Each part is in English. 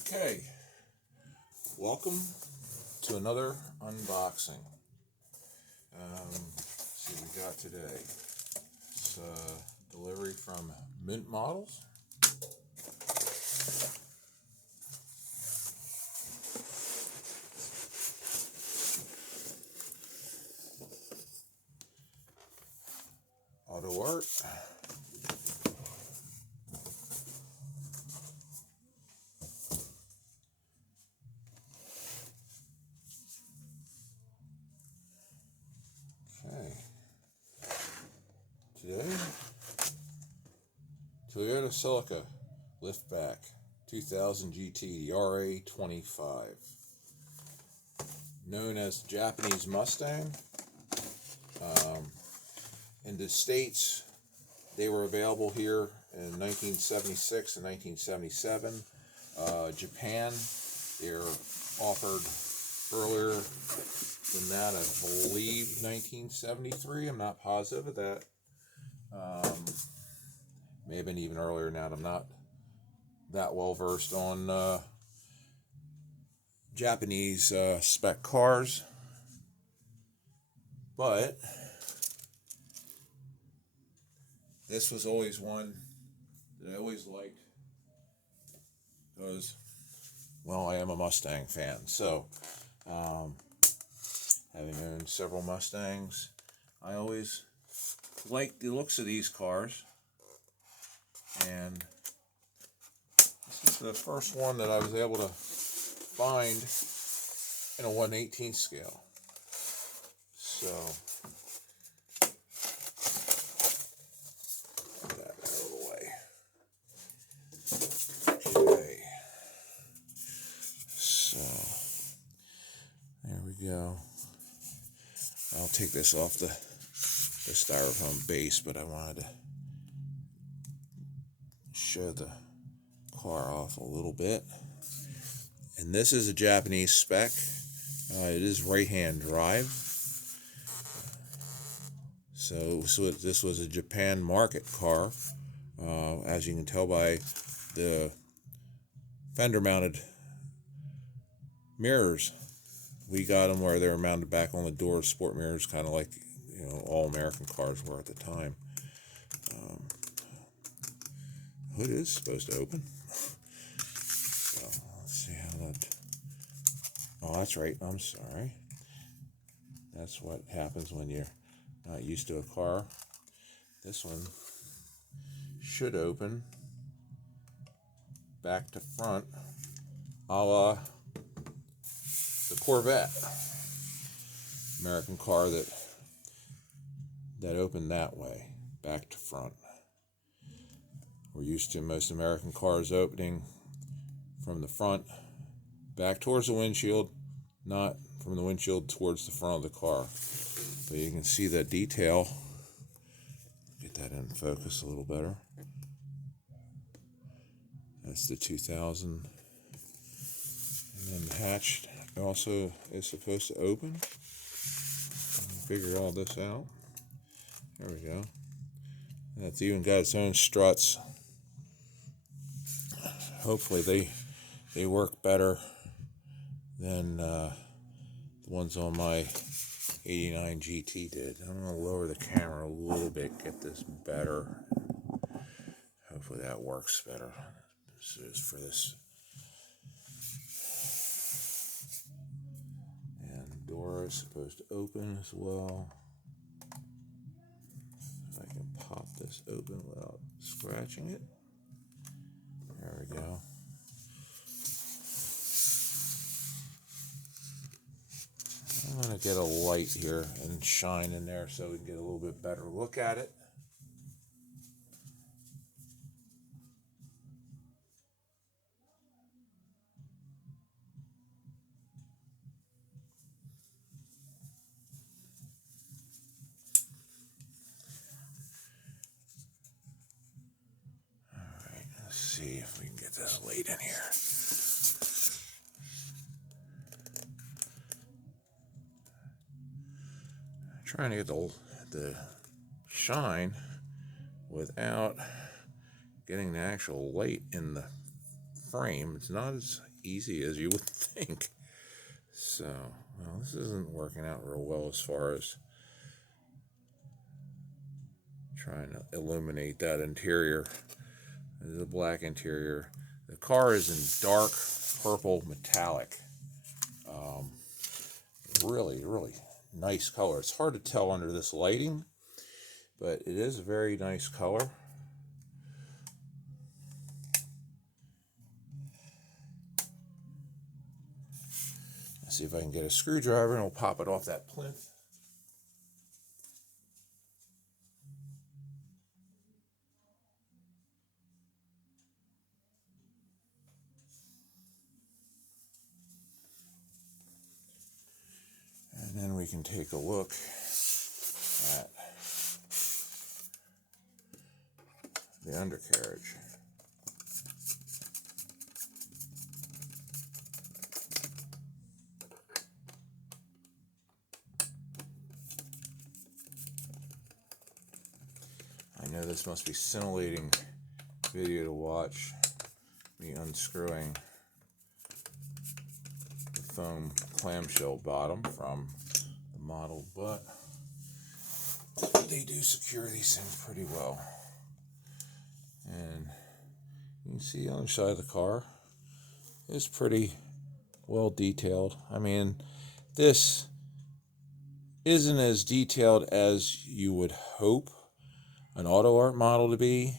Okay, welcome to another unboxing. See what we got today. It's delivery from Mint Models. Auto Art. Okay. Today, Toyota Celica Liftback 2000 GT, the RA25. Known as the Japanese Mustang. In the States, they were available here in 1976 and 1977. Japan, they're offered earlier than that, I believe 1973. I'm not positive of that. May have been even earlier than that. I'm not that well versed on Japanese spec cars, but this was always one that I always liked because, well, I am a Mustang fan. So, having owned several Mustangs, I always liked the looks of these cars. And this is the first one that I was able to find in a 1/18 scale. So, get that out of the way. Okay. So, there we go. I'll take this off the styrofoam base, but I wanted to show the car off a little bit. And this is a Japanese spec. It is right-hand drive. So this was a Japan market car. As you can tell by the fender-mounted mirrors. We got them where they were mounted back on the door, sport mirrors, kind of like, you know, all American cars were at the time. Hood is supposed to open. So let's see how that. Oh, that's right. I'm sorry. That's what happens when you're not used to a car. This one should open back to front, a la the Corvette, American car that opened that way, back to front. We're used to most American cars opening from the front back towards the windshield, not from the windshield towards the front of the car. But you can see the detail. Get that in focus a little better. That's the 2000. And then the hatch also is supposed to open. Figure all this out. There we go. And it's even got its own struts. Hopefully they work better than the ones on my 89 GT did. I'm going to lower the camera a little bit, get this better. Hopefully that works better. This is for this. And the door is supposed to open as well. If I can pop this open without scratching it. There we go. I'm going to get a light here and shine in there so we can get a little bit better look at it. Alright, let's see if we can get this light in here. Trying to get the shine without getting the actual light in the frame. It's not as easy as you would think. So, well, this isn't working out real well as far as trying to illuminate that interior. This is a black interior. The car is in dark purple metallic. Really, really nice color. It's hard to tell under this lighting, but it is a very nice color. Let's see if I can get a screwdriver and we'll pop it off that plinth. And then we can take a look at the undercarriage. I know this must be scintillating video to watch, me unscrewing the foam clamshell bottom from the model, but they do secure these things pretty well. And you can see the other side of the car is pretty well detailed. I mean, this isn't as detailed as you would hope an auto art model to be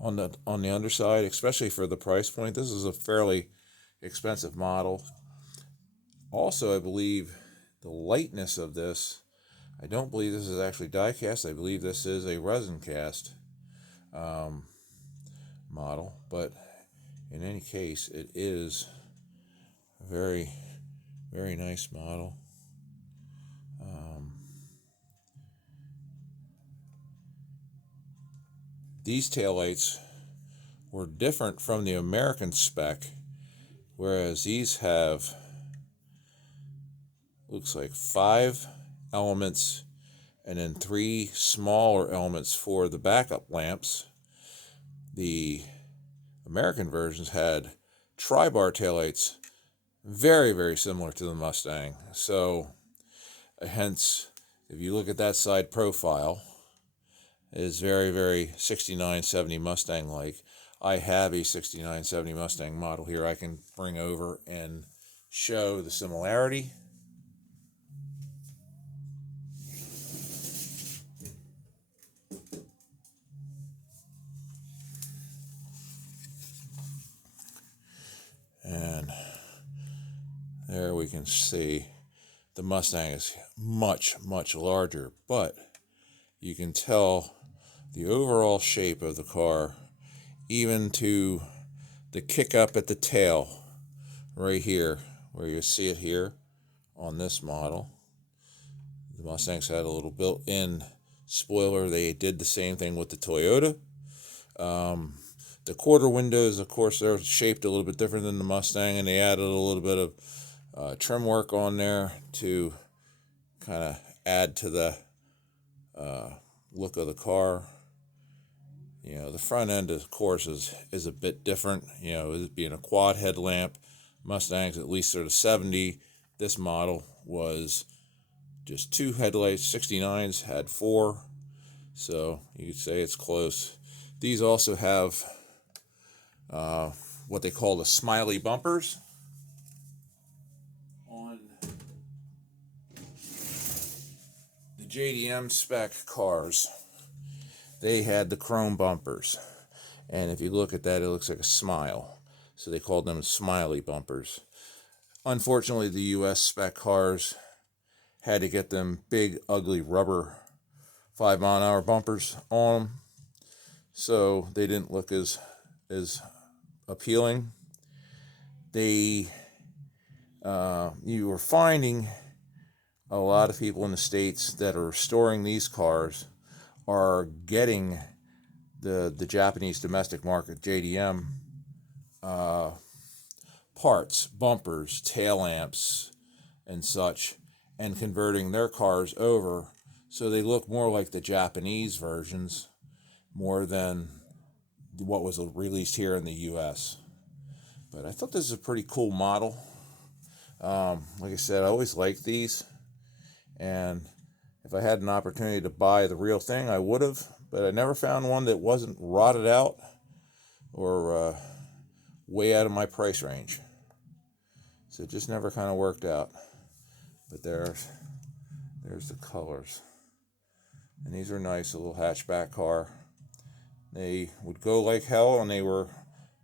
on the underside, especially for the price point. This is a fairly expensive model. Also, I believe the lightness of this, I don't believe this is actually die cast. I believe this is a resin cast model, but in any case, it is a very, very nice model. These taillights were different from the American spec, whereas these have, looks like 5 elements and then 3 smaller elements for the backup lamps. The American versions had tri-bar taillights, very, very similar to the Mustang. So, hence, if you look at that side profile, it is very, very 6970 Mustang-like. I have a 6970 Mustang model here I can bring over and show the similarity. And there we can see the Mustang is much, much larger, but you can tell the overall shape of the car, even to the kick up at the tail right here, where you see it here on this model. The Mustangs had a little built-in spoiler. They did the same thing with the Toyota. The quarter windows, of course, they're shaped a little bit different than the Mustang, and they added a little bit of trim work on there to kind of add to the look of the car. You know, the front end, of course, is a bit different. You know, it being a quad headlamp. Mustangs, at least sort of 70. This model was just 2 headlights. 69s had 4. So you could say it's close. These also have what they call the smiley bumpers on the JDM spec cars. They had the chrome bumpers, and if you look at that, it looks like a smile, so they called them smiley bumpers. Unfortunately, the US spec cars had to get them big, ugly rubber 5-mile-an-hour bumpers on them, so they didn't look as appealing. You were finding a lot of people in the States that are restoring these cars are getting the Japanese domestic market, JDM, parts, bumpers, tail lamps, and such, and converting their cars over so they look more like the Japanese versions more than what was released here in the U.S. But I thought this is a pretty cool model. Like I said, I always liked these, and if I had an opportunity to buy the real thing, I would have, but I never found one that wasn't rotted out or way out of my price range. So it just never kind of worked out. But there's the colors. And these are nice, a little hatchback car. They would go like hell, and they were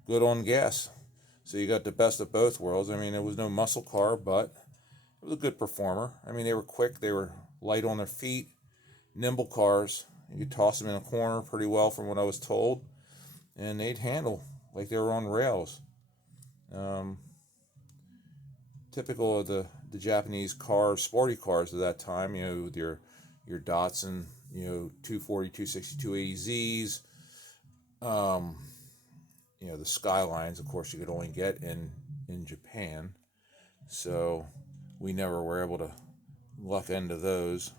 good on gas. So you got the best of both worlds. I mean, it was no muscle car, but it was a good performer. I mean, they were quick. They were light on their feet, nimble cars. You could toss them in a corner pretty well from what I was told. And they'd handle like they were on rails. Typical of the Japanese cars, sporty cars of that time, you know, with your Datsun, you know, 240, 260, 280Zs. You know, the Skylines, of course, you could only get in Japan. So we never were able to luck into those.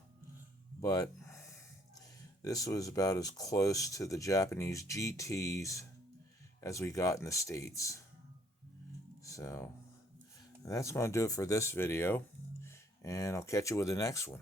But this was about as close to the Japanese GTs as we got in the States. So that's going to do it for this video, and I'll catch you with the next one.